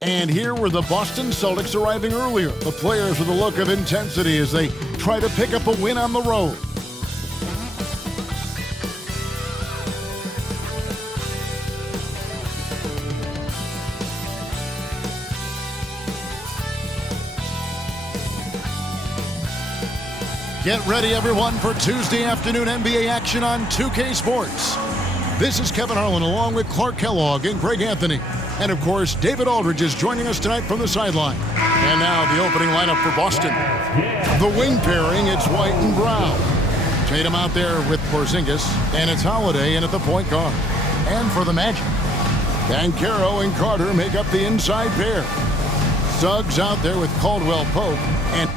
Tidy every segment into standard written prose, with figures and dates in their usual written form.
And here were the Boston Celtics arriving earlier. The players with a look of intensity as they try to pick up a win on the road. Get ready, everyone, for Tuesday afternoon NBA action on 2K Sports. This is Kevin Harlan along with Clark Kellogg and Greg Anthony. And, of course, David Aldridge is joining us tonight from the sideline. And now the opening lineup for Boston. The wing pairing, it's White and Brown. Tatum out there with Porzingis, and it's Holiday in at the point guard. And for the Magic, Banchero and Carter make up the inside pair. Suggs out there with Caldwell Pope, and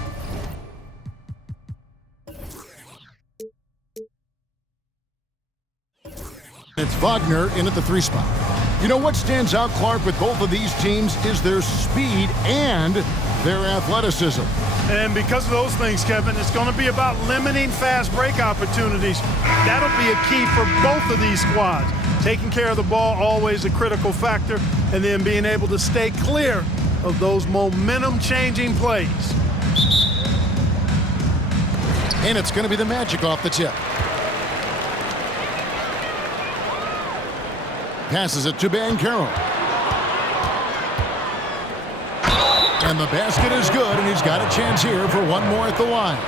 it's Wagner in at the 3 spot. You know what stands out, Clark, with both of these teams is their speed and their athleticism. And because of those things, Kevin, it's going to be about limiting fast break opportunities. That'll be a key for both of these squads. Taking care of the ball, always a critical factor, and then being able to stay clear of those momentum-changing plays. And it's going to be the Magic off the tip. Passes it to Banchero. And the basket is good, and he's got a chance here for one more at the line.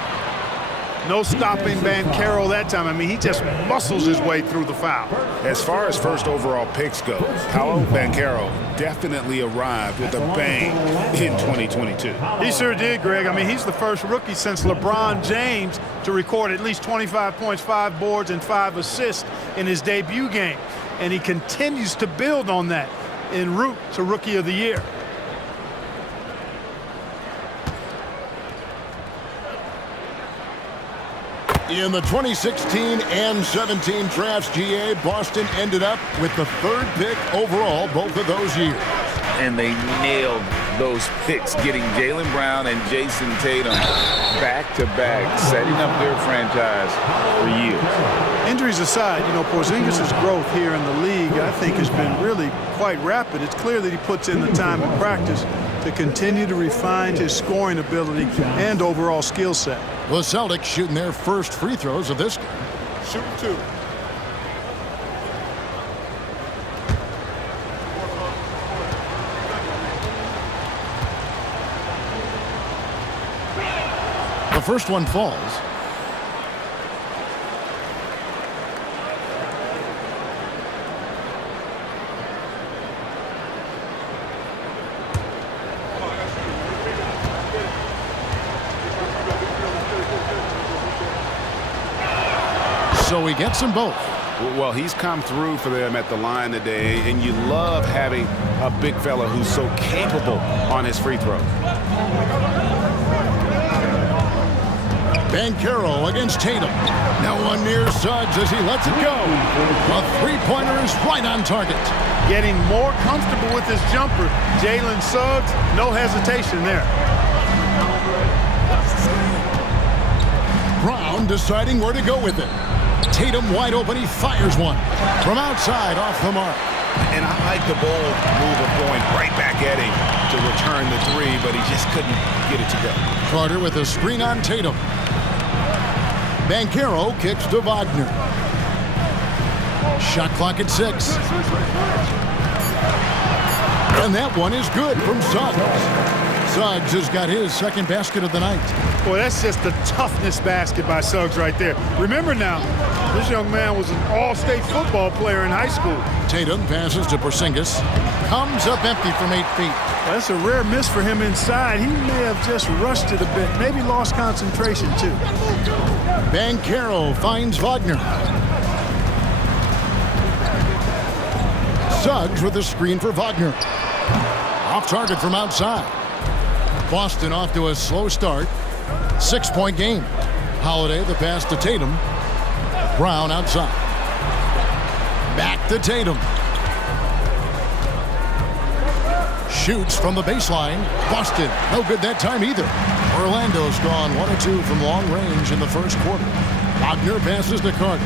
No stopping Banchero that time. I mean, he just muscles his way through the foul. As far as first overall picks go, Paolo Banchero definitely arrived with a bang in 2022. He sure did, Greg. I mean, he's the first rookie since LeBron James to record at least 25 points, 5 boards, and 5 assists in his debut game. And he continues to build on that en route to Rookie of the Year. In the 2016 and 17 drafts, GA, Boston ended up with the 3rd pick overall both of those years. And they nailed those picks, getting Jaylen Brown and Jason Tatum back-to-back, setting up their franchise for years. Injuries aside, you know, Porzingis' growth here in the league, I think, has been really quite rapid. It's clear that he puts in the time in practice to continue to refine his scoring ability and overall skill set. The Celtics shooting their first free throws of this game. Shoot 2. The first one falls. So he gets them both. Well, he's come through for them at the line today, and you love having a big fella who's so capable on his free throw. Banchero against Tatum. Now one near Suggs as he lets it go. A 3-pointer is right on target. Getting more comfortable with his jumper. Jalen Suggs, no hesitation there. Brown deciding where to go with it. Tatum wide open, he fires one. From outside, off the mark. And I like the bold move of going right back at him to return the 3, but he just couldn't get it to go. Carter with a screen on Tatum. Banchero kicks to Wagner. Shot clock at 6. And that one is good from Suggs. Suggs has got his second basket of the night. Boy, that's just the toughness basket by Suggs right there. Remember now, this young man was an all-state football player in high school. Tatum passes to Porzingis. Comes up empty from 8 feet. Well, that's a rare miss for him inside. He may have just rushed it a bit, maybe lost concentration too. Banchero finds Wagner. Suggs with a screen for Wagner. Off target from outside. Boston off to a slow start. 6-point game. Holiday the pass to Tatum. Brown outside. Back to Tatum. Shoots from the baseline. Boston, no good that time either. Orlando's gone 1 or 2 from long range in the first quarter. Wagner passes to Carter.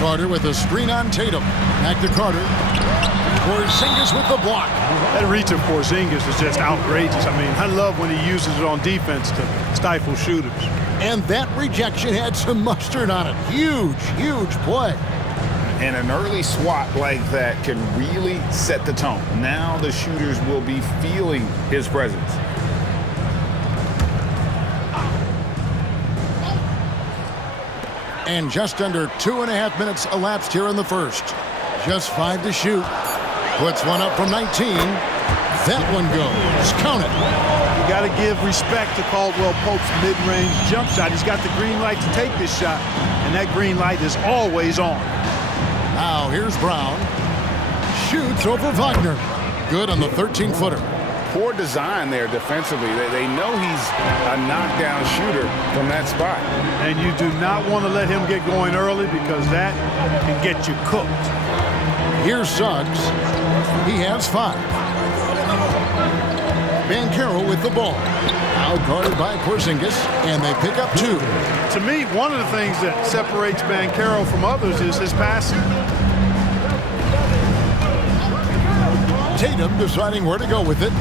Carter with a screen on Tatum. Back to Carter. Porzingis with the block. That reach of Porzingis is just outrageous. I mean, I love when he uses it on defense to stifle shooters. And that rejection had some mustard on it. Huge, huge play. And an early swat like that can really set the tone. Now the shooters will be feeling his presence. And just under 2.5 minutes elapsed here in the first. Just 5 to shoot. Puts one up from 19. That one goes. Count it. You got to give respect to Caldwell Pope's mid-range jump shot. He's got the green light to take this shot, and that green light is always on. Now here's Brown. Shoots over Wagner. Good on the 13-footer. Poor design there defensively. They know he's a knockdown shooter from that spot. And you do not want to let him get going early because that can get you cooked. Here's Suggs. He has 5. Banchero with the ball. Now guarded by Porzingis, and they pick up 2. To me, one of the things that separates Banchero from others is his passing. Tatum deciding where to go with it.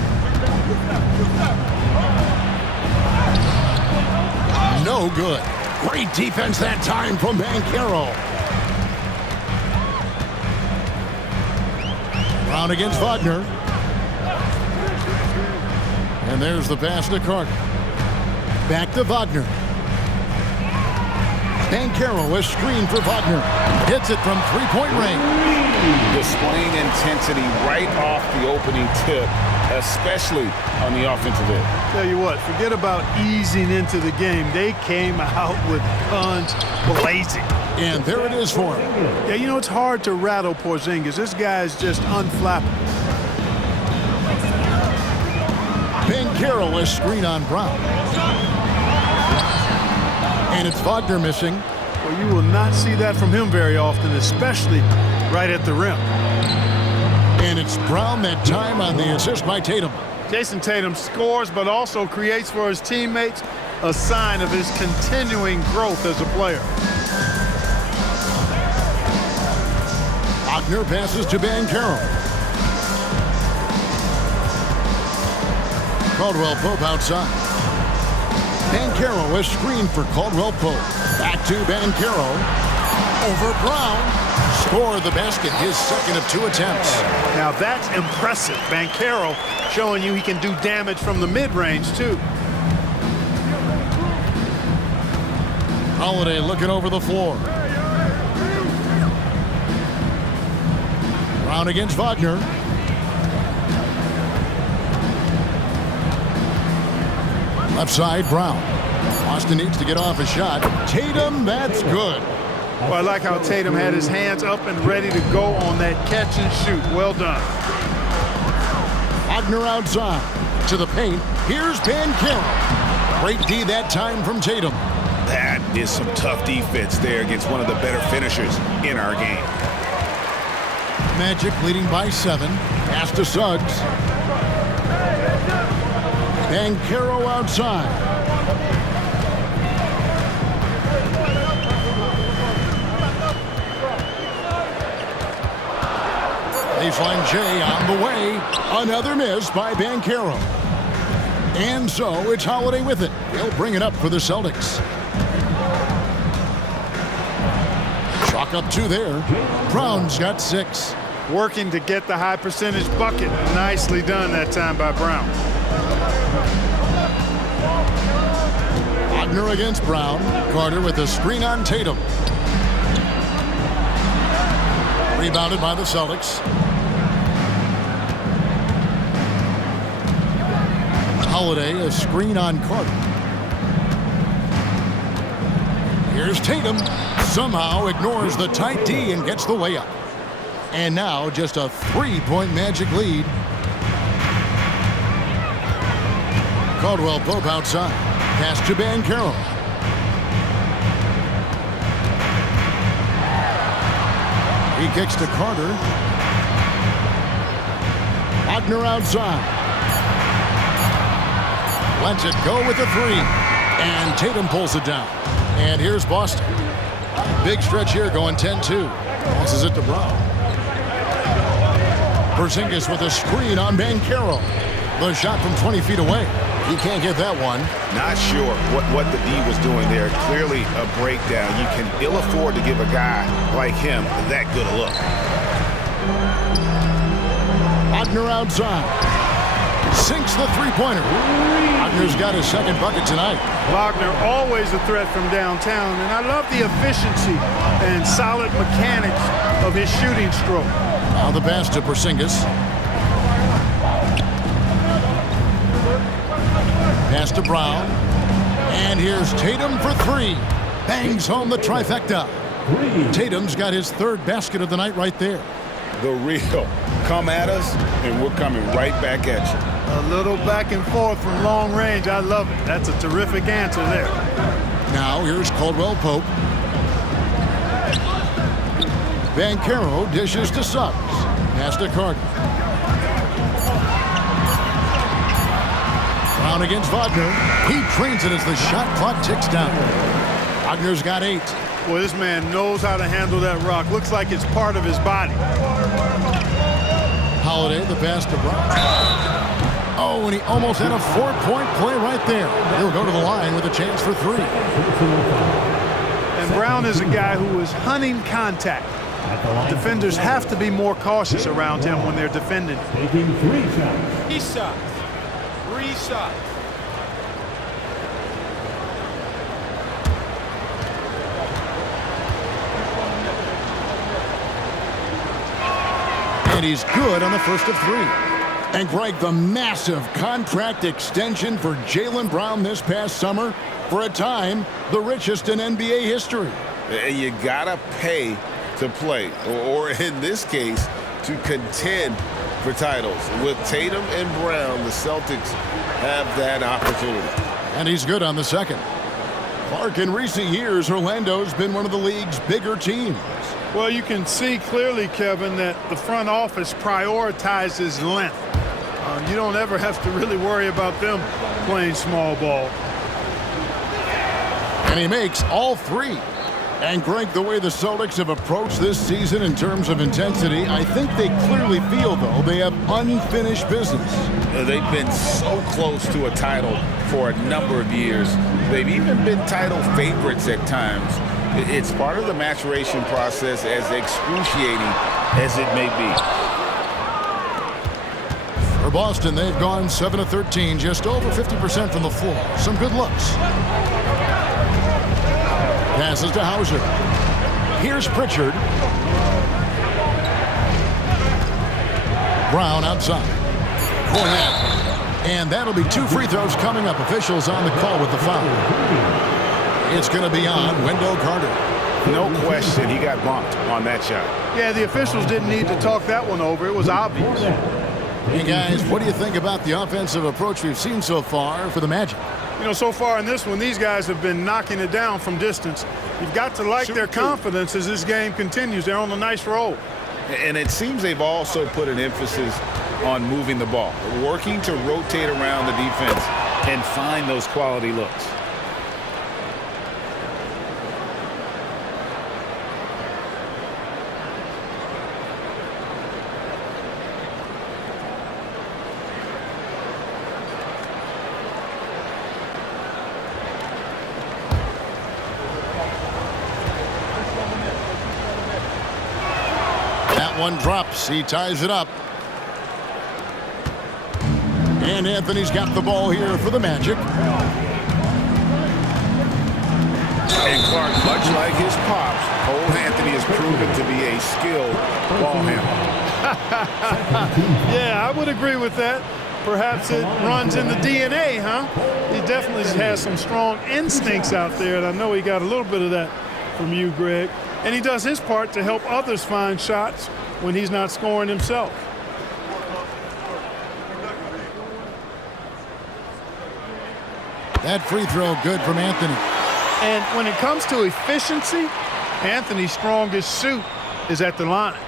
No good. Great defense that time from Banchero. Brown against Wagner. And there's the pass to Carter. Back to Wagner. Banchero is screened for Wagner. Hits it from three-point range. Displaying intensity right off the opening tip, especially on the offensive end. Tell you what, forget about easing into the game. They came out with guns blazing. And there it is for him. Yeah, you know, it's hard to rattle Porzingis. This guy is just unflappable. Banchero is screen on Brown. And it's Wagner missing. Well, you will not see that from him very often, especially right at the rim. And it's Brown that time on the assist by Tatum. Jason Tatum scores, but also creates for his teammates a sign of his continuing growth as a player. Wagner passes to Banchero. Caldwell Pope outside. Banchero is screened for Caldwell Pope. Back to Banchero. Over Brown. Score the basket, his second of 2 attempts. Now that's impressive. Banchero showing you he can do damage from the mid-range too. Holiday looking over the floor. Brown against Wagner. Left side, Brown. Austin needs to get off a shot. Tatum, that's good. Well, I like how Tatum had his hands up and ready to go on that catch and shoot. Well done. Wagner outside to the paint. Here's Banchero. Great D that time from Tatum. That is some tough defense there against one of the better finishers in our game. Magic leading by 7. Pass to Suggs. Banchero outside. Baseline J on the way. Another miss by Banchero. And so it's Holiday with it. He'll bring it up for the Celtics. Chalk up 2 there. Brown's got 6. Working to get the high percentage bucket. Nicely done that time by Brown. Wagner against Brown. Carter with a screen on Tatum. Rebounded by the Celtics. Holiday, a screen on Carter. Here's Tatum. Somehow ignores the tight D and gets the layup. And now just a 3-point Magic lead. Caldwell Pope outside. Pass to Banchero. He kicks to Carter. Wagner outside. Lets it go with a 3. And Tatum pulls it down. And here's Boston. Big stretch here going 10-2. Passes it to Brown. Porzingis with a screen on Banchero. The shot from 20 feet away. He can't get that one. Not sure what the D was doing there. Clearly a breakdown. You can ill afford to give a guy like him that good a look. Wagner outside. Sinks the three-pointer. Wagner's got his second bucket tonight. Wagner always a threat from downtown, and I love the efficiency and solid mechanics of his shooting stroke. Now the pass to Porzingis. Pass to Brown. And here's Tatum for three. Bangs home the trifecta. Tatum's got his third basket of the night right there. The real. Come at us, and we're coming right back at you. A little back and forth from long range. I love it. That's a terrific answer there. Now here's Caldwell Pope. Banchero dishes to Suggs. Pass to Carter. Brown against Wagner. He trains it as the shot clock ticks down. Wagner's got 8. Boy, this man knows how to handle that rock. Looks like it's part of his body. Holiday, the pass to Brown. Oh, and he almost had a 4-point play right there. He'll go to the line with a chance for 3. And Brown is a guy who is hunting contact. Defenders have to be more cautious around him when they're defending. Taking 3 shots. 3 shots. 3 shots. And he's good on the first of 3. And Greg, the massive contract extension for Jaylen Brown this past summer, for a time, the richest in NBA history. And you gotta pay to play, or in this case, to contend for titles. With Tatum and Brown, the Celtics have that opportunity. And he's good on the second. Clark, in recent years, Orlando's been one of the league's bigger teams. Well, you can see clearly, Kevin, that the front office prioritizes length. You don't ever have to really worry about them playing small ball. And he makes all 3. And Greg, the way the Celtics have approached this season in terms of intensity, I think they clearly feel, though, they have unfinished business. They've been so close to a title for a number of years. They've even been title favorites at times. It's part of the maturation process, as excruciating as it may be. For Boston, they've gone 7 of 13, just over 50% from the floor. Some good looks. Passes to Hauser. Here's Pritchard. Brown outside. Cornette. And that'll be 2 free throws coming up. Officials on the call with the foul. It's going to be on Wendell Carter. No question, he got bumped on that shot. Yeah, the officials didn't need to talk that one over. It was obvious. Hey, guys, what do you think about the offensive approach we've seen so far for the Magic? You know, so far in this one, these guys have been knocking it down from distance. You've got to like their confidence as this game continues. They're on a nice roll. And it seems they've also put an emphasis on moving the ball, working to rotate around the defense and find those quality looks. One drops. He ties it up. And Anthony's got the ball here for the Magic. And Clark, much like his pops, Cole Anthony has proven to be a skilled ball handler. Yeah, I would agree with that. Perhaps it runs in the DNA, huh? He definitely has some strong instincts out there, and I know he got a little bit of that from you, Greg. And he does his part to help others find shots when he's not scoring himself. That free throw good from Anthony. And when it comes to efficiency, Anthony's strongest suit is at the line.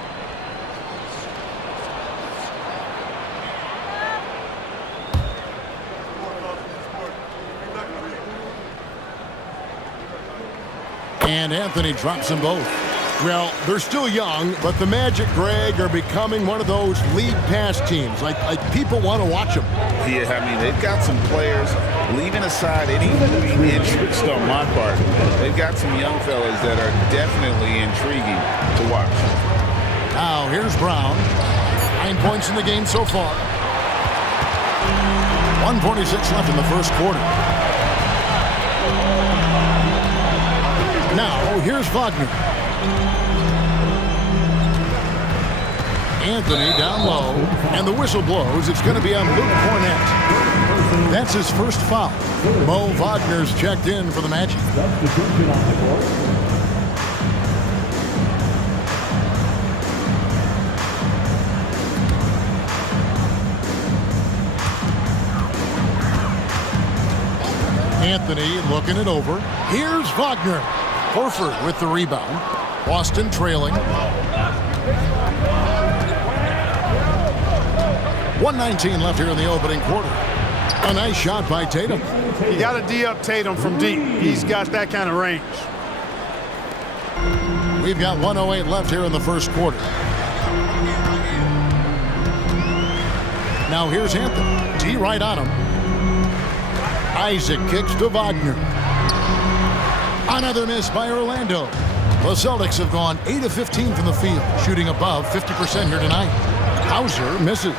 And Anthony drops them both. Well, they're still young, but the Magic, Greg, are becoming one of those league pass teams. Like people want to watch them. Yeah, I mean, they've got some players, leaving aside any interest on my part, they've got some young fellas that are definitely intriguing to watch. Now, here's Brown. 9 points in the game so far. 1:46 left in the first quarter. Now, here's Wagner. Anthony down low, and the whistle blows. It's going to be on Luke Kornet. That's his first foul. Mo Wagner's checked in for the Magic. Anthony looking it over. Here's Wagner. Horford with the rebound. Boston trailing. 1:19 left here in the opening quarter. A nice shot by Tatum. You got to D up Tatum from deep. He's got that kind of range. We've got 1:08 left here in the first quarter. Now here's Anthony. D right on him. Isaac kicks to Wagner. Another miss by Orlando. The Celtics have gone 8 of 15 from the field, shooting above 50% here tonight. Hauser misses.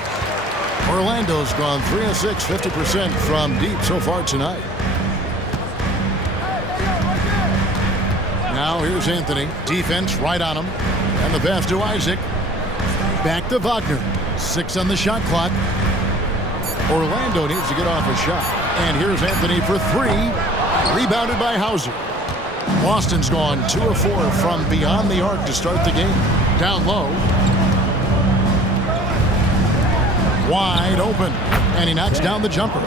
Orlando's gone 3 of 6, 50% from deep so far tonight. Now here's Anthony. Defense right on him. And the pass to Isaac. Back to Wagner. 6 on the shot clock. Orlando needs to get off a shot. And here's Anthony for 3. Rebounded by Hauser. Boston's gone 2 of 4 from beyond the arc to start the game. Down low. Wide open. And he knocks down the jumper.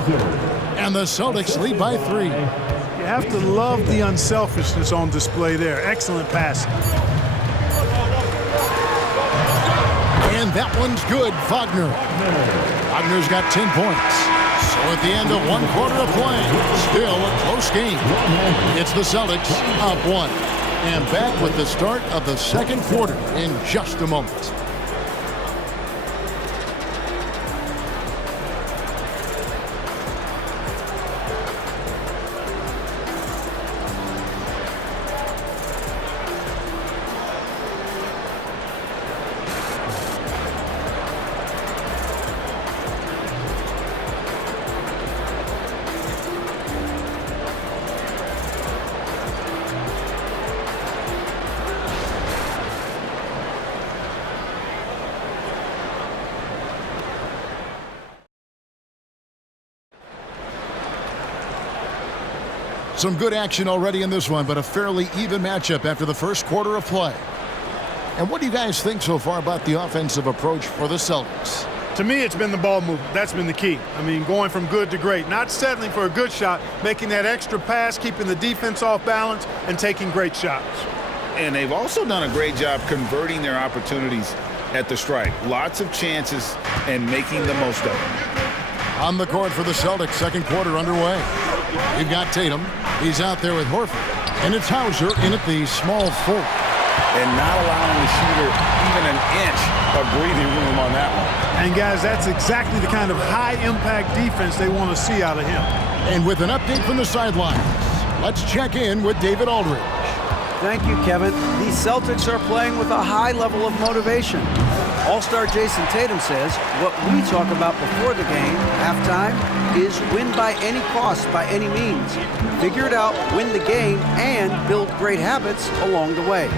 And the Celtics lead by 3. You have to love the unselfishness on display there. Excellent passing. And that one's good. Wagner. Wagner's got 10 points. So at the end of 1 quarter of play, still a close game. It's the Celtics up 1. And back with the start of the second quarter in just a moment. Some good action already in this one, but a fairly even matchup after the first quarter of play. And what do you guys think so far about the offensive approach for the Celtics? To me, it's been the ball movement. That's been the key. I mean, going from good to great. Not settling for a good shot, making that extra pass, keeping the defense off balance, and taking great shots. And they've also done a great job converting their opportunities at the stripe. Lots of chances and making the most of them. On the court for the Celtics, second quarter underway. You've got Tatum. He's out there with Horford. And it's Hauser in at the small forward. And not allowing the shooter even an inch of breathing room on that one. And, guys, that's exactly the kind of high-impact defense they want to see out of him. And with an update from the sidelines, let's check in with David Aldridge. Thank you, Kevin. The Celtics are playing with a high level of motivation. All-star Jason Tatum says what we talk about before the game, halftime, is win by any cost, by any means. Figure it out, win the game, and build great habits along the way.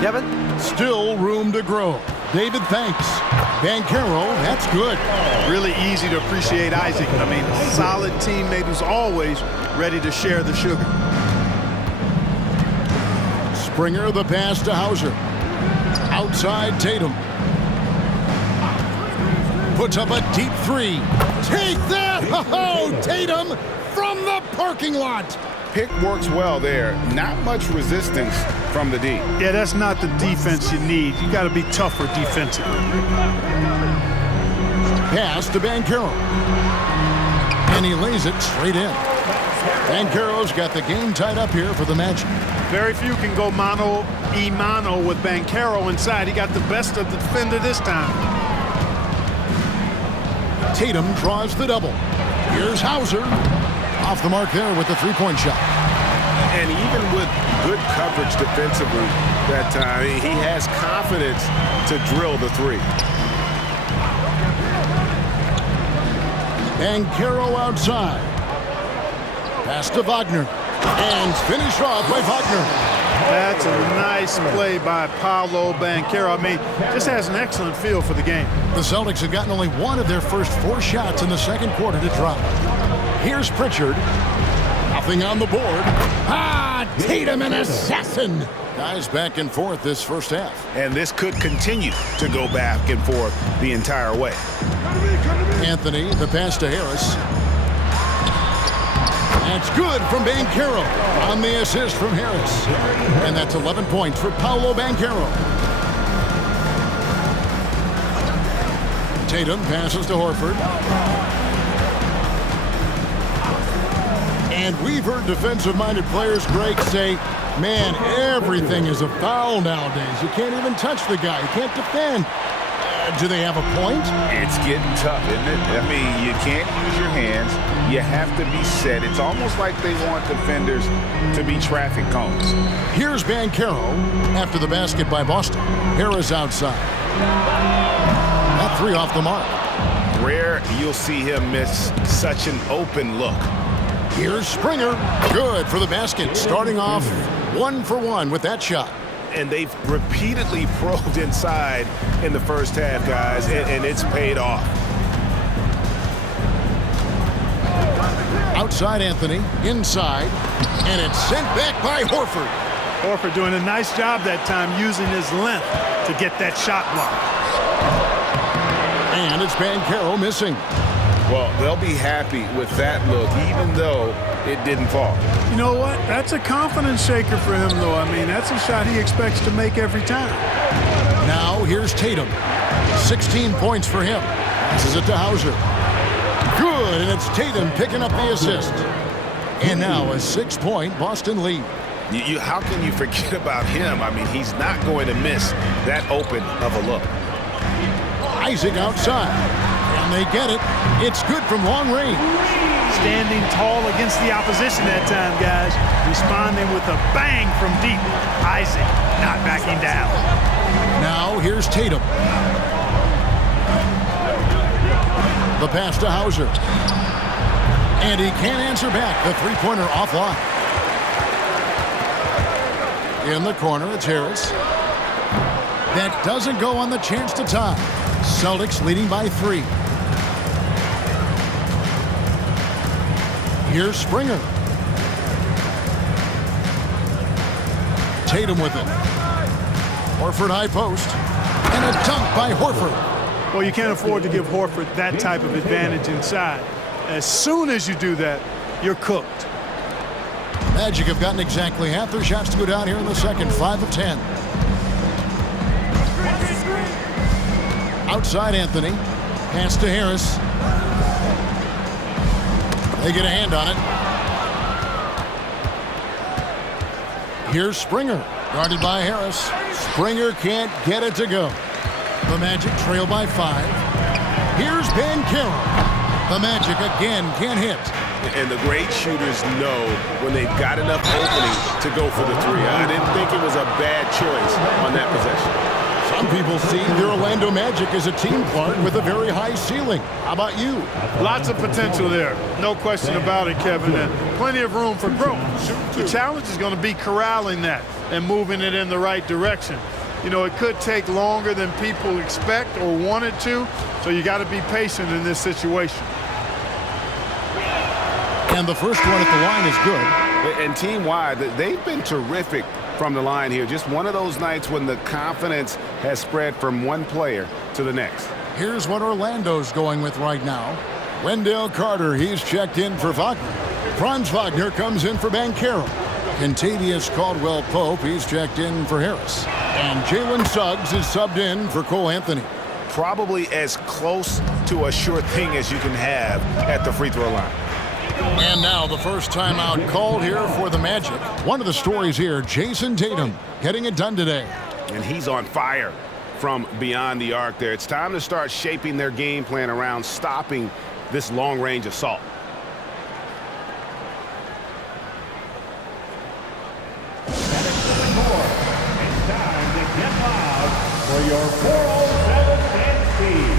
Kevin? Still room to grow. David, thanks. Banchero, that's good. Really easy to appreciate Isaac. I mean, solid teammate who's always ready to share the sugar. Springer, the pass to Hauser. Outside Tatum. Puts up a deep 3. Take that! Oh, Tatum from the parking lot. Pick works well there. Not much resistance from the D. Yeah, that's not the defense you need. You got to be tougher defensively. Pass to Banchero. And he lays it straight in. Banchero's got the game tied up here for the Magic. Very few can go mano-a-mano with Banchero inside. He got the best of the defender this time. Tatum draws the double. Here's Hauser. Off the mark there with the three-point shot. And even with good coverage defensively that time, he has confidence to drill the three. Banchero outside. Pass to Wagner. And finished off by Wagner. That's a nice play by Paolo Banchero. I mean, just has an excellent feel for the game. The Celtics have gotten only one of their first 4 shots in the second quarter to drop. Here's Pritchard. Nothing on the board. Tatum, an assassin. Guys back and forth this first half. And this could continue to go back and forth the entire way. Anthony, the pass to Harris. That's good from Banchero on the assist from Harris. And that's 11 points for Paolo Banchero. Tatum passes to Horford. And we've heard defensive-minded players, Greg, say, man, everything is a foul nowadays. You can't even touch the guy. You can't defend. Do they have a point? It's getting tough, isn't it? I mean, you can't use your hands. You have to be set. It's almost like they want defenders to be traffic cones. Here's Banchero after the basket by Boston. Harris outside. That three off the mark. Rare you'll see him miss such an open look. Here's Springer. Good for the basket. Starting off 1 for 1 with that shot. And they've repeatedly probed inside in the first half, guys, and it's paid off. Outside Anthony, inside, and it's sent back by Horford. Horford doing a nice job that time using his length to get that shot blocked. And it's Banchero missing. Well, they'll be happy with that look, even though it didn't fall. You know what? That's a confidence shaker for him, though. I mean, that's a shot he expects to make every time. Now here's Tatum. 16 points for him. Passes it to Hauser. Good, and it's Tatum picking up the assist. And now a 6-point Boston lead. How can you forget about him? I mean, he's not going to miss that open of a look. Isaac outside. And they get it. It's good from long range. Standing tall against the opposition that time, guys. Responding with a bang from deep. Isaac not backing down. Now here's Tatum. The pass to Hauser. And he can't answer back. The three-pointer offline. In the corner, it's Harris. That doesn't go on the chance to tie. Celtics leading by 3. Here's Springer. Tatum with it. Horford high post. And a dunk by Horford. Well, you can't afford to give Horford that type of advantage inside. As soon as you do that, you're cooked. Magic have gotten exactly half their shots to go down here in the second. 5 of 10. Outside Anthony. Pass to Harris. They get a hand on it. Here's Springer. Guarded by Harris. Springer can't get it to go. The Magic trail by 5. Here's Banchero. The Magic again can't hit. And the great shooters know when they've got enough opening to go for the three. I didn't think it was a bad choice on that possession. Some people see the Orlando Magic as a team, Clark, with a very high ceiling. How about you? Lots of potential there. No question about it, Kevin. And plenty of room for growth. The challenge is going to be corralling that and moving it in the right direction. You know, it could take longer than people expect or want it to, so you got to be patient in this situation. And the first one at the line is good. And team-wide, they've been terrific from the line here. Just one of those nights when the confidence has spread from one player to the next. Here's what Orlando's going with right now. Wendell Carter, he's checked in for Wagner. Franz Wagner comes in for Banchero. Kentavious Caldwell-Pope, he's checked in for Harris. And Jalen Suggs is subbed in for Cole Anthony. Probably as close to a sure thing as you can have at the free throw line. And now the first timeout called here for the Magic. One of the stories here, Jason Tatum getting it done today. And he's on fire from beyond the arc there. It's time to start shaping their game plan around stopping this long-range assault. It's time to get loud for your 407 dance team.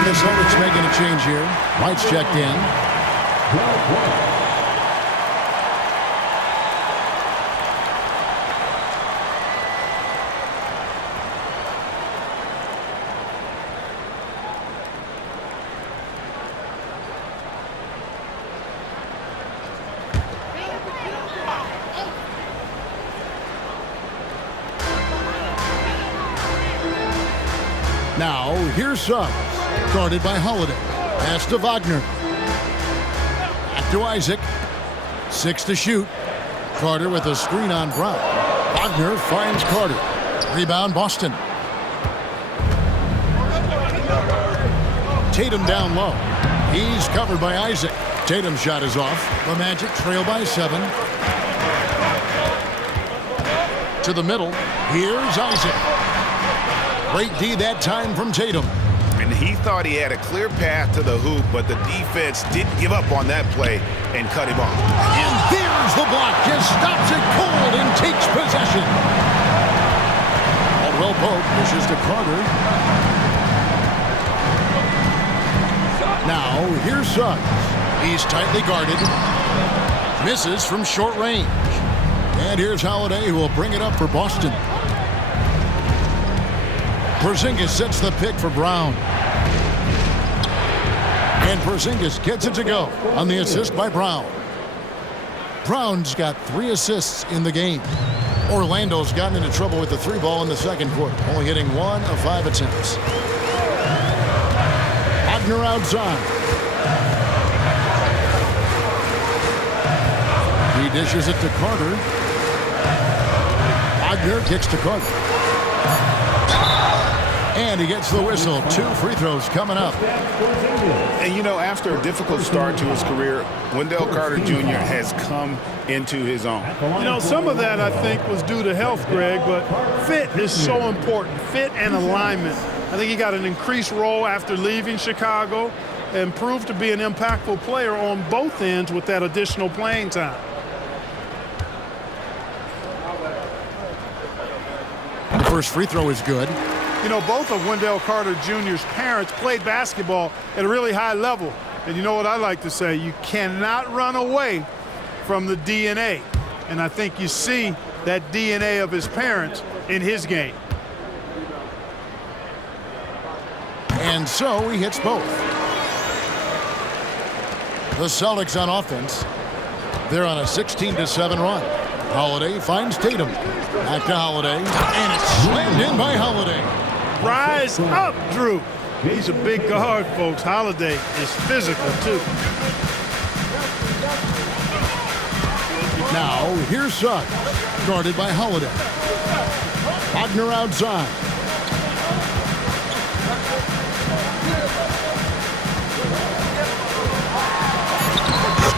The Celtics making a change here. White's checked in. Now, here's Suggs. Guarded by Holiday. Pass to Wagner. Back to Isaac. 6 to shoot. Carter with a screen on Brown. Wagner finds Carter. Rebound Boston. Tatum down low. He's covered by Isaac. Tatum's shot is off. The Magic trail by 7. To the middle. Here's Isaac. Great D that time from Tatum. And he thought he had a clear path to the hoop, but the defense didn't give up on that play and cut him off. And there's the block. Just stops it cold and takes possession. Caldwell Pope pushes to Carter. Now, here's Suggs. He's tightly guarded. Misses from short range. And here's Holiday, who will bring it up for Boston. Porzingis sets the pick for Brown. And Porzingis gets it to go on the assist by Brown. Brown's got 3 assists in the game. Orlando's gotten into trouble with the 3 ball in the second quarter, only hitting 1 of 5 attempts. Wagner outside. He dishes it to Carter. Wagner kicks to Carter. And he gets the whistle. 2 free throws coming up. And, you know, after a difficult start to his career, Wendell Carter Jr. has come into his own. You know, some of that, I think, was due to health, Greg, but fit is so important. Fit and alignment. I think he got an increased role after leaving Chicago and proved to be an impactful player on both ends with that additional playing time. The first free throw is good. You know, both of Wendell Carter Jr.'s parents played basketball at a really high level. And you know what I like to say? You cannot run away from the DNA. And I think you see that DNA of his parents in his game. And so he hits both. The Celtics on offense. They're on a 16-7 run. Holiday finds Tatum. Back to Holiday. And it's slammed in by Holiday. Rise up, Drew. He's a big guard, folks. Holiday is physical, too. Now, here's Suggs. Guarded by Holiday. Wagner outside.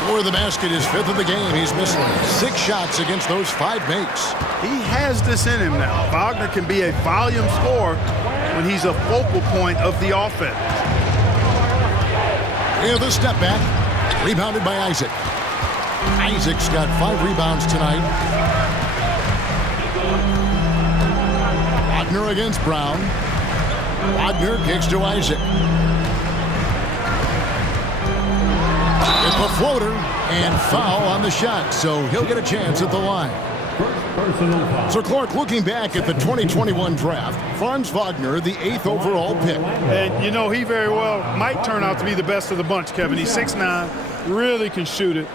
Score the basket, his 5th of the game. He's missed 6 shots against those 5 makes. He has this in him now. Wagner can be a volume scorer when he's a focal point of the offense. Yeah, the step back. Rebounded by Isaac. Isaac's got 5 rebounds tonight. Wagner against Brown. Wagner kicks to Isaac. It's a floater and foul on the shot, so he'll get a chance at the line. So Clark, looking back at the 2021 draft, Franz Wagner, the 8th overall pick. And, you know, he very well might turn out to be the best of the bunch, Kevin. He's 6'9", really can shoot it.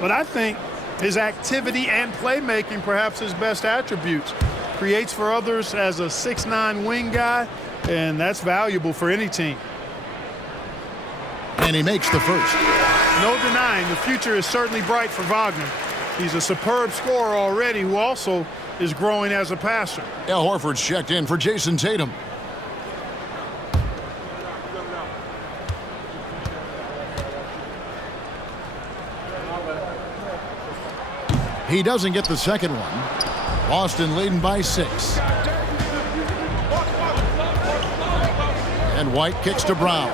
But I think his activity and playmaking, perhaps his best attributes. Creates for others as a 6'9" wing guy, and that's valuable for any team. And he makes the first. No denying, the future is certainly bright for Wagner. He's a superb scorer already who also is growing as a passer. Al Horford's checked in for Jason Tatum. He doesn't get the second one. Boston leading by 6. And White kicks to Brown.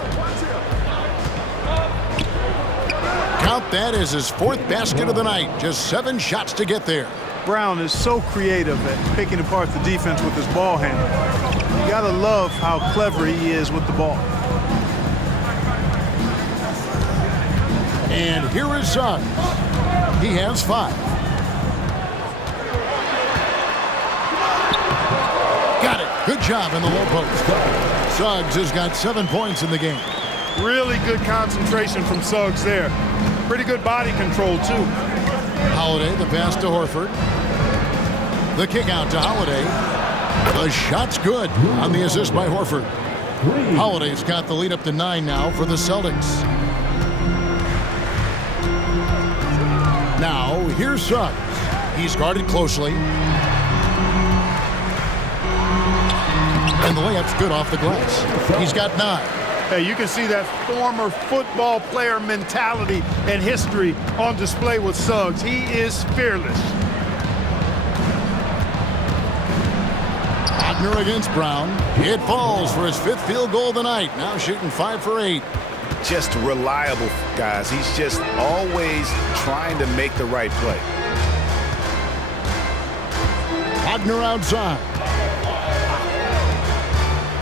Count that as his 4th basket of the night. Just 7 shots to get there. Brown is so creative at picking apart the defense with his ball handling. You gotta love how clever he is with the ball. And here is Suggs. He has 5. Got it. Good job in the low post. Suggs has got 7 points in the game. Really good concentration from Suggs there. Pretty good body control, too. Holiday, the pass to Horford. The kick out to Holiday. The shot's good on the assist by Horford. Holiday's got the lead up to 9 now for the Celtics. Now, here's Suggs. He's guarded closely. And the layup's good off the glass. He's got 9. Hey, you can see that former football player mentality and history on display with Suggs. He is fearless. Wagner against Brown. It falls for his 5th field goal of the night. Now shooting 5 for 8. Just reliable, guys. He's just always trying to make the right play. Wagner outside.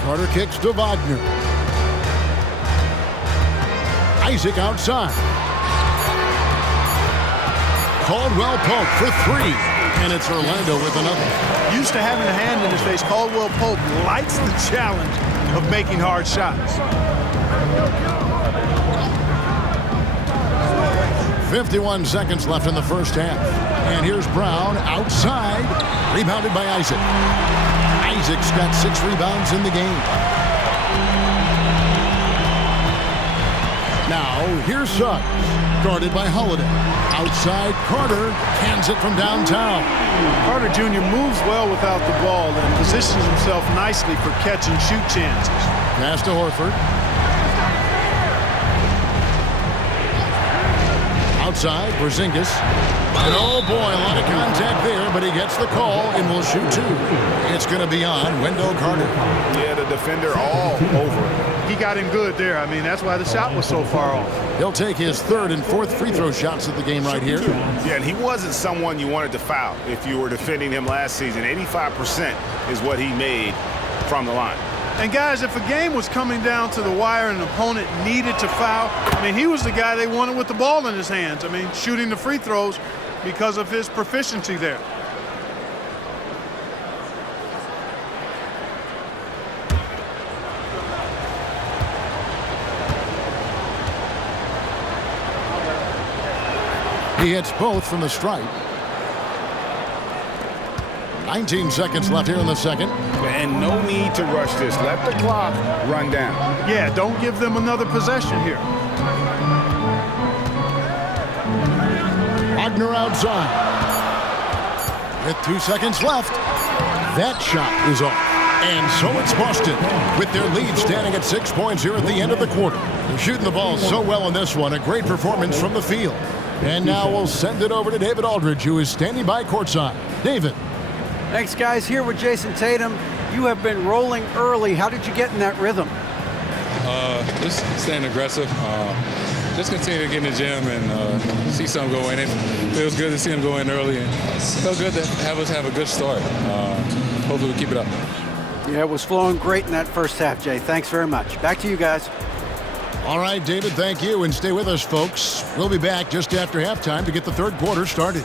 Carter kicks to Wagner. Isaac outside. Caldwell Pope for 3. And it's Orlando with another. Used to having a hand in his face, Caldwell Pope likes the challenge of making hard shots. 51 seconds left in the first half. And here's Brown outside. Rebounded by Isaac. Isaac's got 6 rebounds in the game. Now, here's Suggs, guarded by Holiday. Outside, Carter hands it from downtown. Carter Jr. moves well without the ball and positions himself nicely for catch and shoot chances. Pass to Horford. Outside, Porzingis. And oh boy, a lot of contact there, but he gets the call and will shoot 2. It's going to be on Wendell Carter. Yeah, the defender all over it. He got him good there. I mean, that's why the shot was so far off. He'll take his 3rd and 4th free throw shots of the game right here. Yeah, and he wasn't someone you wanted to foul if you were defending him last season. 85% is what he made from the line. And guys, if a game was coming down to the wire and an opponent needed to foul, I mean, he was the guy they wanted with the ball in his hands. I mean, shooting the free throws because of his proficiency there. He hits both from the stripe. 19 seconds left here in the second. And no need to rush this. Let the clock run down. Yeah, don't give them another possession here. Wagner outside. With 2 seconds left. That shot is off. And so it's Boston with their lead standing at 6 points here at the end of the quarter. They're shooting the ball so well in this one. A great performance from the field. And now we'll send it over to David Aldridge, who is standing by courtside. David. Thanks, guys. Here with Jason Tatum. You have been rolling early. How did you get in that rhythm? Just staying aggressive. just continue to get in the gym and see some go in. It feels good to see him go in early, and it felt good to have us have a good start. Hopefully we keep it up. Yeah, it was flowing great in that first half, Jay. Thanks very much. Back to you guys. All right, David, thank you, and stay with us, folks. We'll be back just after halftime to get the third quarter started.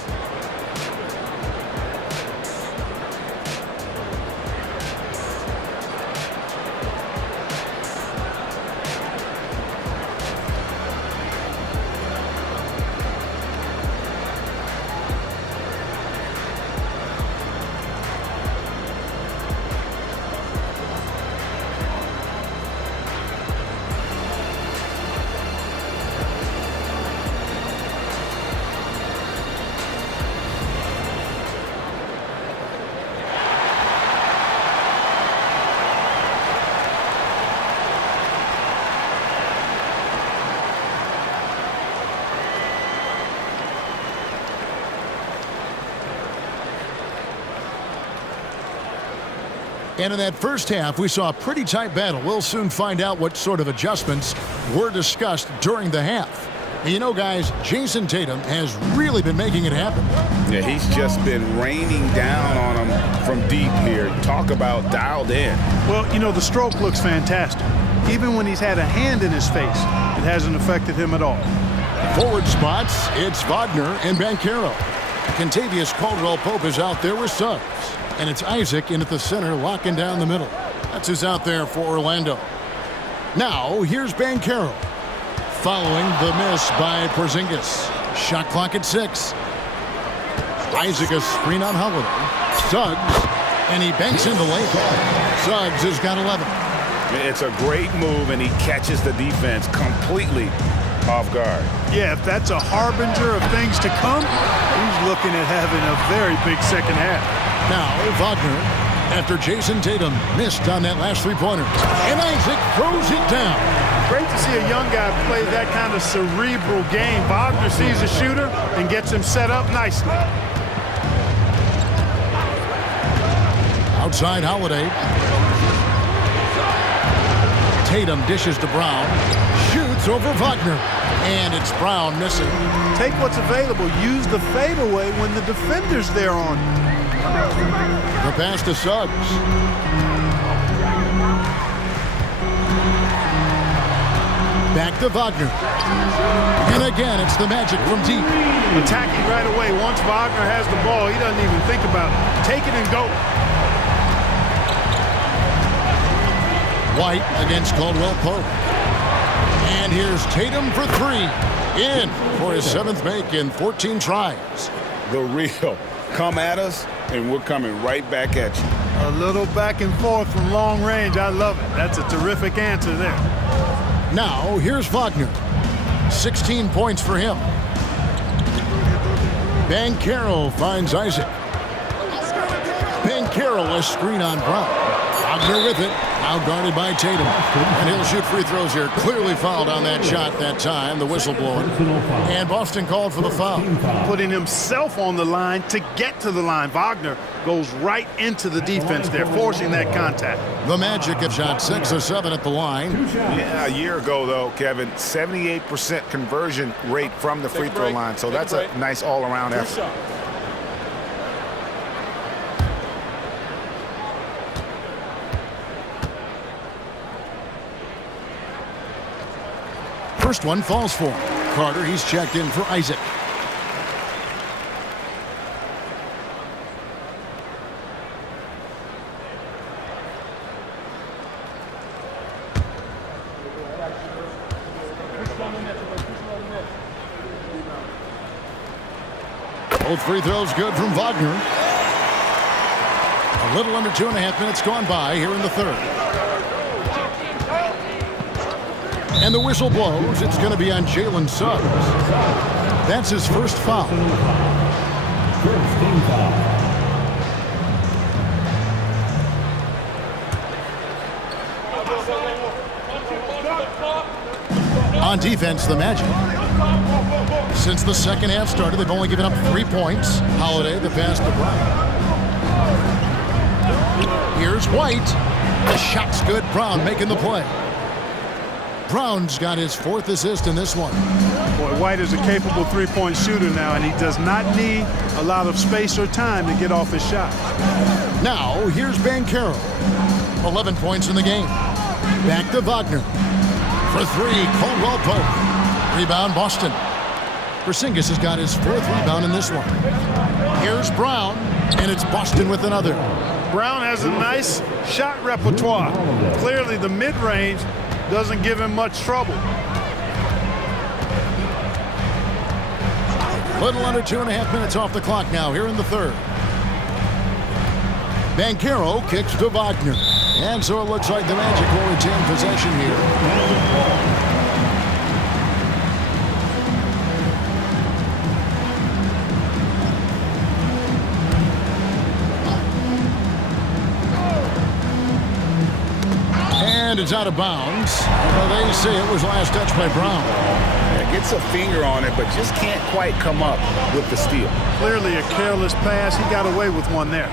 And in that first half, we saw a pretty tight battle. We'll soon find out what sort of adjustments were discussed during the half. And you know, guys, Jason Tatum has really been making it happen. Yeah, he's just been raining down on him from deep here. Talk about dialed in. Well, you know, the stroke looks fantastic. Even when he's had a hand in his face, it hasn't affected him at all. Forward spots, it's Wagner and Banchero. Kentavious Caldwell-Pope is out there with Suggs. And it's Isaac in at the center, locking down the middle. That's who's out there for Orlando. Now, here's Banchero. Following the miss by Porzingis. Shot clock at 6. Isaac a screen on Holiday. Suggs, and he banks in the lane. Suggs has got 11. It's a great move, and he catches the defense completely off guard. Yeah, if that's a harbinger of things to come, he's looking at having a very big second half. Now, Wagner, after Jason Tatum missed on that last three-pointer. And Isaac throws it down. Great to see a young guy play that kind of cerebral game. Wagner sees a shooter and gets him set up nicely. Outside Holiday. Tatum dishes to Brown. Shoots over Wagner. And it's Brown missing. Take what's available. Use the fadeaway when the defender's there on you. The pass to Suggs. Back to Wagner. And again, it's the Magic from deep. Attacking right away. Once Wagner has the ball, he doesn't even think about it. Take it and go. White against Caldwell-Pope. And here's Tatum for 3. In for his 7th make in 14 tries. The real. Come at us, and we're coming right back at you. A little back and forth from long range. I love it. That's a terrific answer there. Now, here's Wagner. 16 points for him. Banchero finds Isaac. Banchero a screen on Brown. Wagner with it. Now guarded by Tatum. And he'll shoot free throws here. Clearly fouled on that shot that time. The whistle blowing. And Boston called for the foul. Putting himself on the line to get to the line. Wagner goes right into the defense there, forcing that contact. The Magic have shot 6 of 7 at the line. Yeah, a year ago, though, Kevin, 78% conversion rate from the free throw line. So that's a nice all-around effort. First one falls for him. Carter, he's checked in for Isaac. Both free throws good from Wagner. A little under 2.5 minutes gone by here in the third. And the whistle blows. It's going to be on Jalen Suggs. That's his first foul. First team foul. On defense, the Magic. Since the second half started, they've only given up 3 points. Holiday, the pass to Brown. Here's White. The shot's good. Brown making the play. Brown's got his 4th assist in this one. Boy, White is a capable three-point shooter now, and he does not need a lot of space or time to get off his shot. Now, here's Banchero. 11 points in the game. Back to Wagner. For 3, Caldwell Pope. Rebound, Boston. Porzingis has got his 4th rebound in this one. Here's Brown, and it's Boston with another. Brown has a nice shot repertoire. Clearly, the mid-range doesn't give him much trouble. Little under 2.5 minutes off the clock now here in the 3rd. Banchero kicks to Wagner. And so it looks like the Magic will retain possession here. And it's out of bounds. Well, they say it was last touched by Brown. Yeah, gets a finger on it, but just can't quite come up with the steal. Clearly a careless pass. He got away with one there.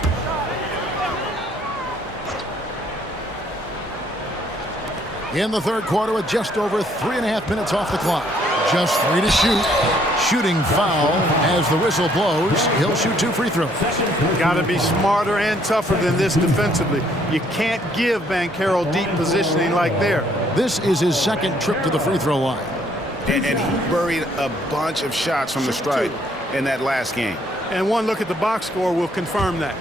In the 3rd quarter with just over 3.5 minutes off the clock. Just 3 to shoot. Shooting foul as the whistle blows. He'll shoot 2 free throws. Got to be smarter and tougher than this defensively. You can't give Banchero deep positioning like there. This is his 2nd trip to the free throw line. And he buried a bunch of shots from the stripe in that last game. And one look at the box score will confirm that.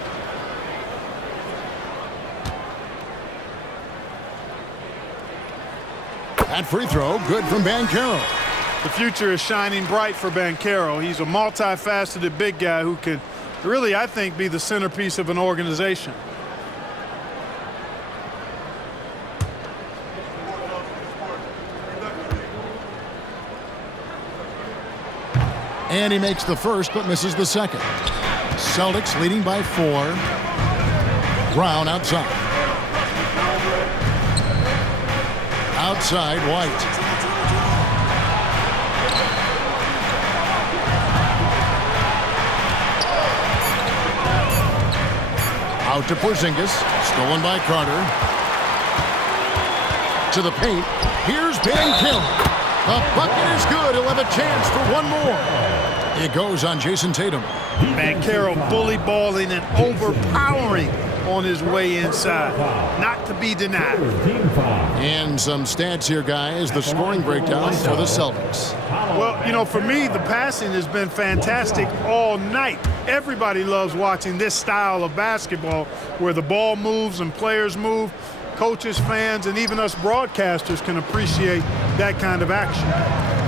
That free throw, good from Banchero. The future is shining bright for Banchero. He's a multifaceted big guy who can really, I think, be the centerpiece of an organization. And he makes the first but misses the second. Celtics leading by 4. Brown outside. Outside, White. Out to Porzingis. Stolen by Carter. To the paint. Here's Banchero. The bucket is good. He'll have a chance for one more. It goes on Jason Tatum. Banchero bully balling and overpowering on his way inside. Not to be denied. And some stats here, guys. The scoring breakdown for the Celtics. Well, you know, for me, the passing has been fantastic all night. Everybody loves watching this style of basketball where the ball moves and players move. Coaches, fans, and even us broadcasters can appreciate that kind of action.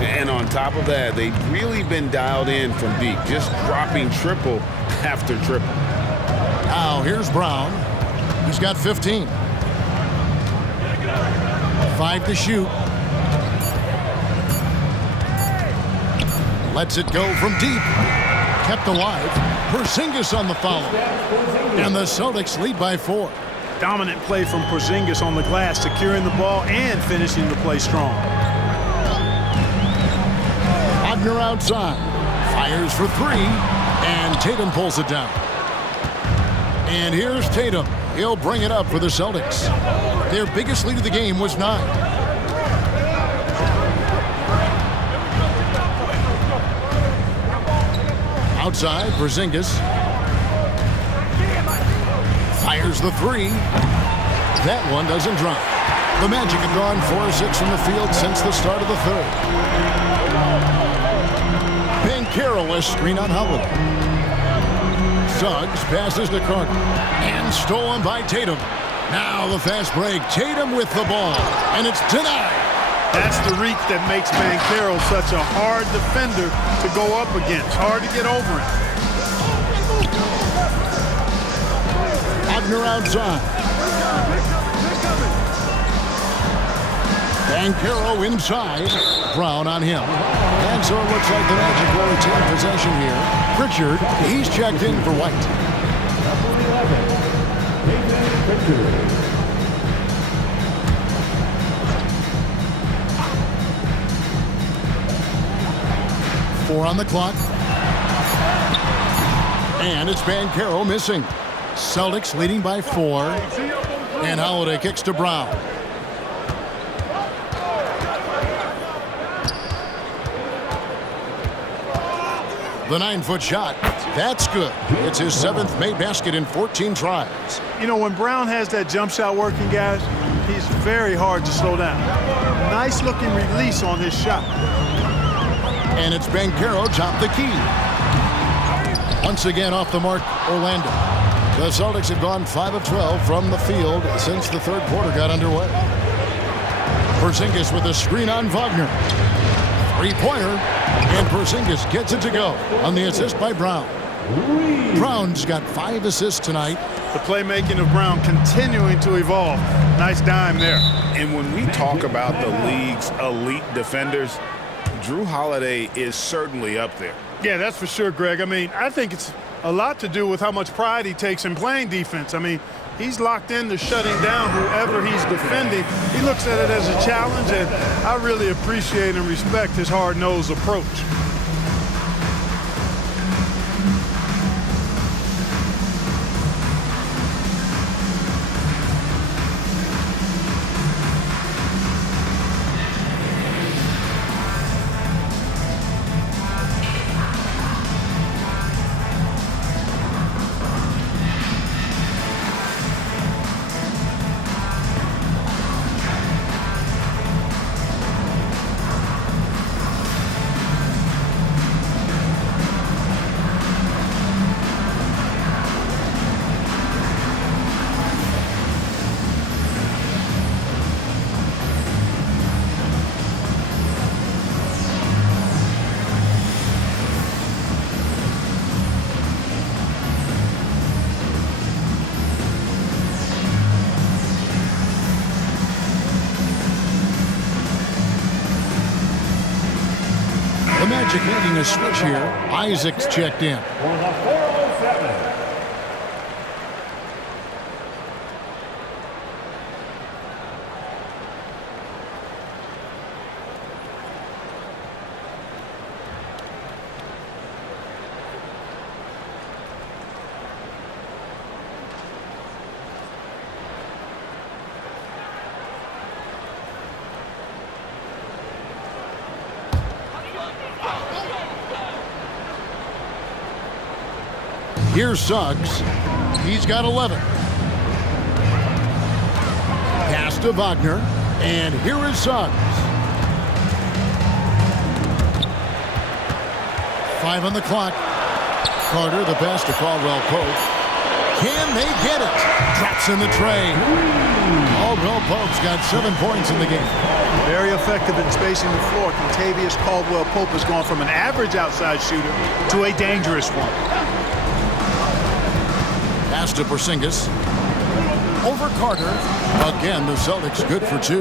And on top of that, they've really been dialed in from deep, just dropping triple after triple. Now here's Brown. He's got 15. 5 to shoot. Lets it go from deep. Kept alive. Porzingis on the follow. And the Celtics lead by 4. Dominant play from Porzingis on the glass, securing the ball and finishing the play strong. Wagner outside. Fires for 3. And Tatum pulls it down. And here's Tatum. He'll bring it up for the Celtics. Their biggest lead of the game was 9. Outside, Porzingis. Fires the 3. That one doesn't drop. The Magic have gone 4-6 from the field since the start of the 3rd. Banchero a screen on Howard. Suggs passes to Carter. And stolen by Tatum. Now the fast break. Tatum with the ball. And it's denied. That's the reach that makes Banchero such a hard defender to go up against. Hard to get over him. Wagner outside. Banchero inside. Brown on him. And so it looks like the Magic will retain possession here. Pritchard, he's checked in for White. Pritchard. 4 on the clock. And it's Banchero missing. Celtics leading by 4. And Holiday kicks to Brown. The 9-foot shot. That's good. It's his 7th made basket in 14 tries. You know, when Brown has that jump shot working, guys, he's very hard to slow down. Nice looking release on his shot. And it's Banchero top the key. Once again off the mark, Orlando. The Celtics have gone 5 of 12 from the field since the third quarter got underway. Porzingis with a screen on Wagner. Three-pointer, and Porzingis gets it to go on the assist by Brown. Brown's got 5 assists tonight. The playmaking of Brown continuing to evolve. Nice dime there. And when we talk about the league's elite defenders, Jrue Holiday is certainly up there. Yeah, that's for sure, Greg. I mean, I think it's a lot to do with how much pride he takes in playing defense. I mean, he's locked into shutting down whoever he's defending. He looks at it as a challenge, and I really appreciate and respect his hard-nosed approach. Magic making a switch here. Isaac's checked in. For the 407. Here's Suggs. He's got 11. Pass to Wagner. And here is Suggs. 5 on the clock. Carter, the pass to Caldwell Pope. Can they get it? Drops in the tray. Caldwell Pope's got 7 points in the game. Very effective in spacing the floor. Kentavious Caldwell Pope has gone from an average outside shooter to a dangerous one. Pass to Porzingis. Over Carter. Again, the Celtics good for 2.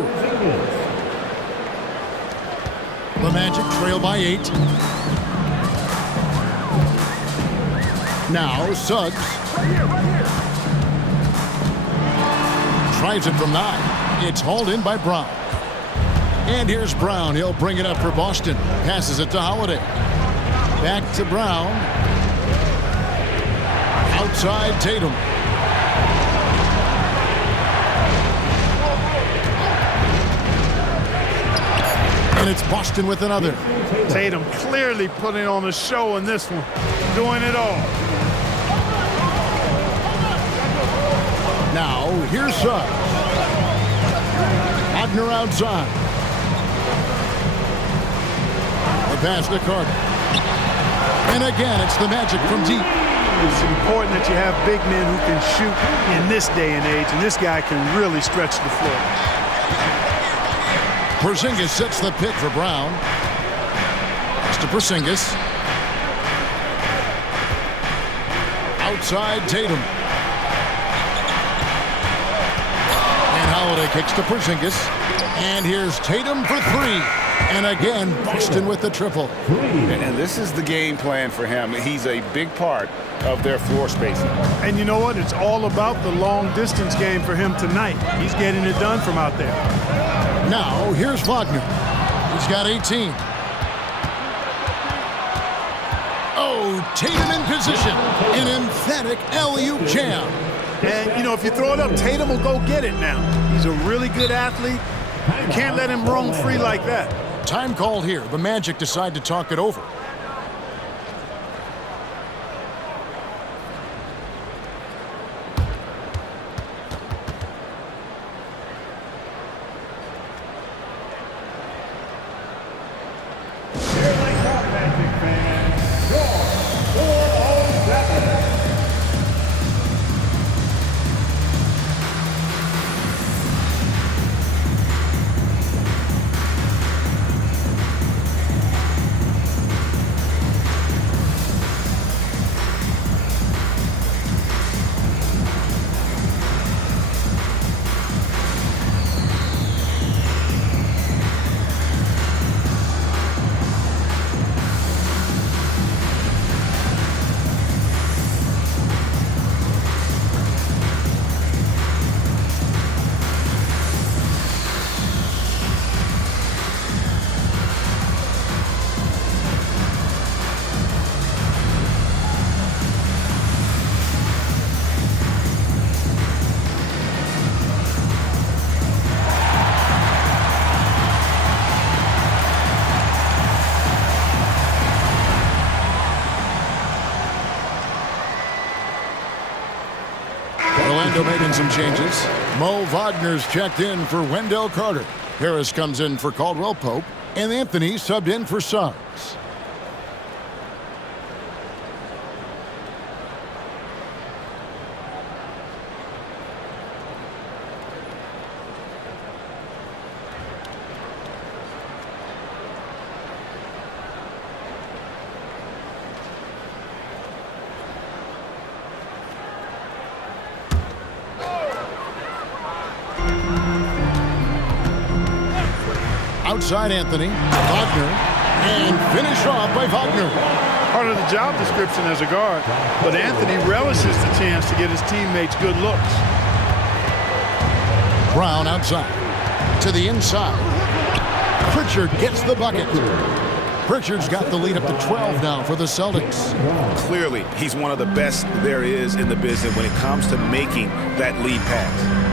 The Magic trail by 8. Now Suggs. Tries it from 9. It's hauled in by Brown. And here's Brown. He'll bring it up for Boston. Passes it to Holiday. Back to Brown. Outside Tatum. And it's Boston with another. Tatum clearly putting on a show in this one. Doing it all. Now, here's Suggs. Wagner outside. The pass to Carter. And again, it's the Magic from deep. It's important that you have big men who can shoot in this day and age, and this guy can really stretch the floor. Porzingis sets the pick for Brown. Pass to Porzingis. Outside Tatum. And Holiday kicks to Porzingis. And here's Tatum for 3. And again, Boston with the triple. And this is the game plan for him. He's a big part of their floor spacing. And you know what? It's all about the long distance game for him tonight. He's getting it done from out there. Now, here's Wagner. He's got 18. Oh, Tatum in position. An emphatic alley-oop jam. And, you know, if you throw it up, Tatum will go get it now. He's a really good athlete. You can't let him roam free like that. Time called here. The Magic decide to talk it over. Orlando making some changes. Mo Wagner's checked in for Wendell Carter. Harris comes in for Caldwell Pope. And Anthony subbed in for Suggs. Outside Anthony, Wagner, and finished off by Wagner. Part of the job description as a guard, but Anthony relishes the chance to get his teammates good looks. Brown outside, to the inside. Pritchard gets the bucket. Pritchard's got the lead up to 12 now for the Celtics. Clearly, he's one of the best there is in the business when it comes to making that lead pass.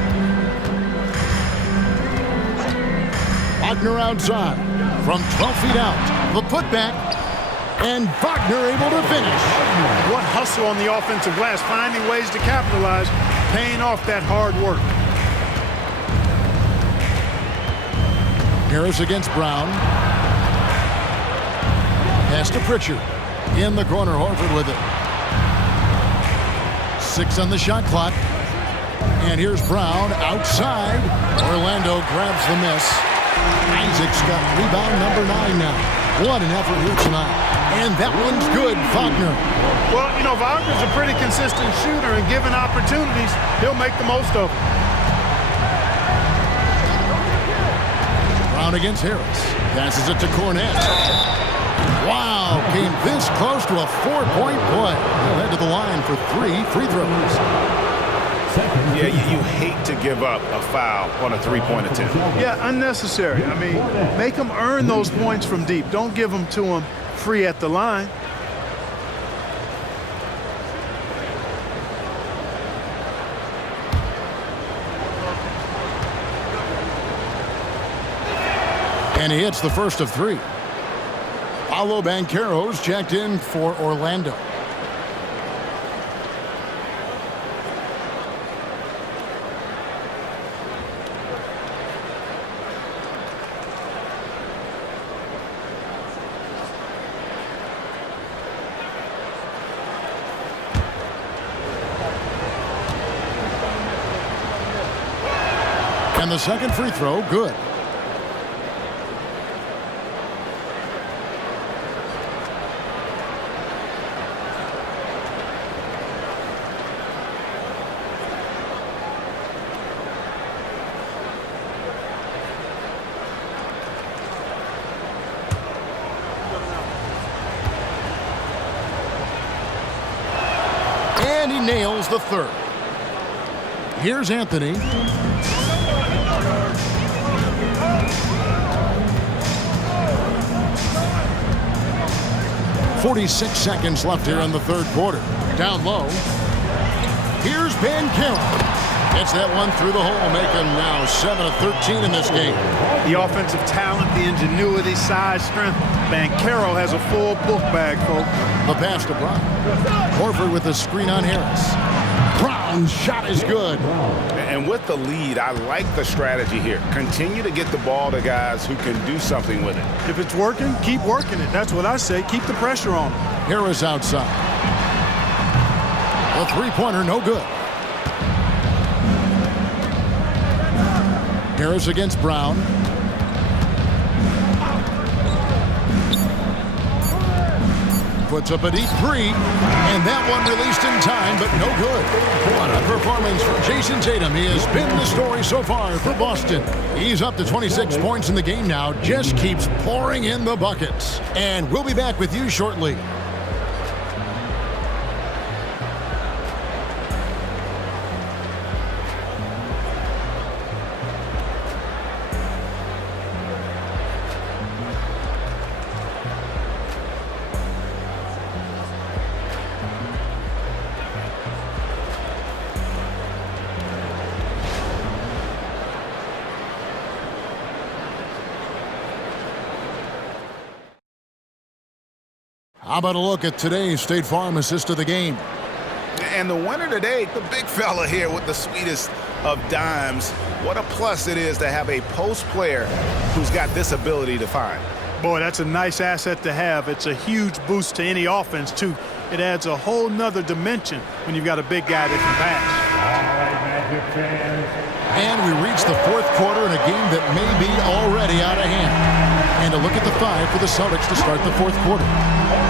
Wagner outside from 12 feet out. The putback, and Wagner able to finish. What hustle on the offensive glass, finding ways to capitalize, paying off that hard work. Harris against Brown. Pass to Pritchard. In the corner, Horford with it. 6 on the shot clock. And here's Brown outside. Orlando grabs the miss. Isaac's got rebound number 9 now. What an effort here tonight. And that one's good, Wagner. Well, you know, Wagner's a pretty consistent shooter, and given opportunities, he'll make the most of them. Brown against Harris. Passes it to Cornette. Wow, came this close to a 4-point play. He'll head to the line for 3 free throws. Yeah, you hate to give up a foul on a three-point attempt. Yeah, unnecessary. I mean, make them earn those points from deep. Don't give them to them free at the line. And he hits the first of 3. Paolo Banchero's checked in for Orlando. And the second free throw, good. And he nails the third. Here's Anthony. .46 seconds left here in the third quarter. Down low. Here's Banchero. Gets that one through the hole, making now 7 of 13 in this game. The offensive talent, the ingenuity, size, strength. Banchero has a full book bag, folks. The pass to Brown. Horford with the screen on Harris. Brown's shot is good. And with the lead, I like the strategy here. Continue to get the ball to guys who can do something with it. If it's working, keep working it. That's what I say. Keep the pressure on him. Harris outside. The three-pointer, no good. Harris against Brown. Puts up a deep 3, and that one released in time, but no good. What a performance from Jason Tatum. He has been the story so far for Boston. He's up to 26 points in the game now, just keeps pouring in the buckets. And we'll be back with you shortly. How about a look at today's State Farm assist of the game? And the winner today, the big fella here with the sweetest of dimes. What a plus it is to have a post player who's got this ability to find. Boy, that's a nice asset to have. It's a huge boost to any offense, too. It adds a whole nother dimension when you've got a big guy that can pass. All right, Magic fans. And we reach the fourth quarter in a game that may be already out of hand. And a look at the five for the Celtics to start the fourth quarter.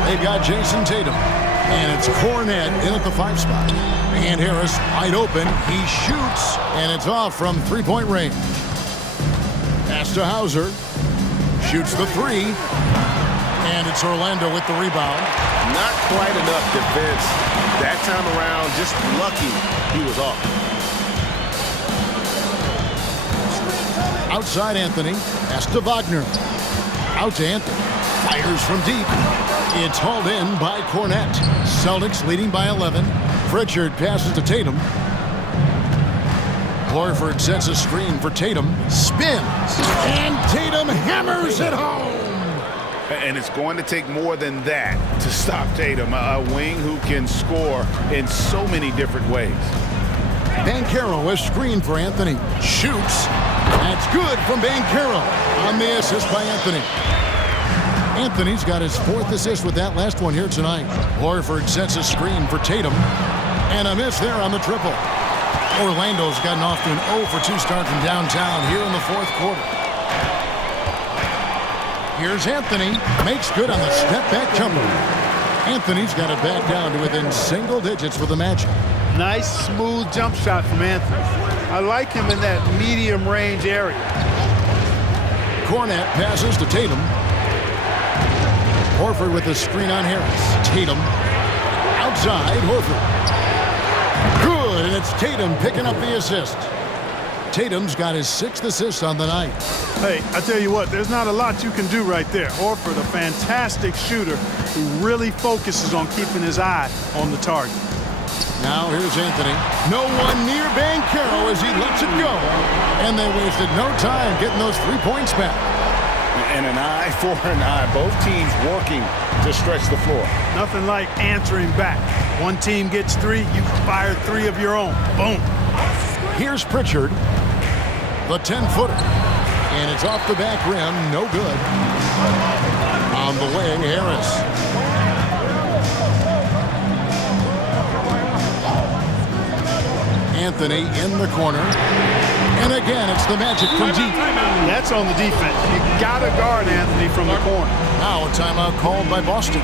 They've got Jason Tatum. And it's Kornet in at the 5 spot. And Harris wide open. He shoots. And it's off from three-point range. Pass to Hauser. Shoots the 3. And it's Orlando with the rebound. Not quite enough defense. That time around, just lucky he was off. Outside Anthony. Pass to Wagner. Out to Anthony. Fires from deep. It's hauled in by Kornet. Celtics leading by 11. Pritchard passes to Tatum. Horford sets a screen for Tatum. Spins. And Tatum hammers it home. And it's going to take more than that to stop Tatum, a wing who can score in so many different ways. Banchero is screen for Anthony. Shoots. That's good from Banchero on the assist by Anthony. Anthony's got his 4th assist with that last one here tonight. Horford sets a screen for Tatum. And a miss there on the triple. Orlando's gotten off to an 0 for 2 start from downtown here in the fourth quarter. Here's Anthony. Makes good on the step-back jumper. Anthony's got it back down to within single digits with the Magic. Nice, smooth jump shot from Anthony. I like him in that medium range area. Kornet passes to Tatum. Horford with the screen on Harris. Tatum outside. Horford. Good, and it's Tatum picking up the assist. Tatum's got his 6th assist on the night. Hey, I tell you what, there's not a lot you can do right there. Horford, a fantastic shooter who really focuses on keeping his eye on the target. Now here's Anthony. No one near Banchero as he lets it go. And they wasted no time getting those 3 points back. And an eye for an eye. Both teams working to stretch the floor. Nothing like answering back. One team gets 3, you fire 3 of your own. Boom. Here's Pritchard. The 10-footer. And it's off the back rim. No good. On the wing, Harris. Anthony in the corner. And again, it's the Magic from deep. That's on the defense. You got to guard Anthony from the corner. Now a timeout called by Boston.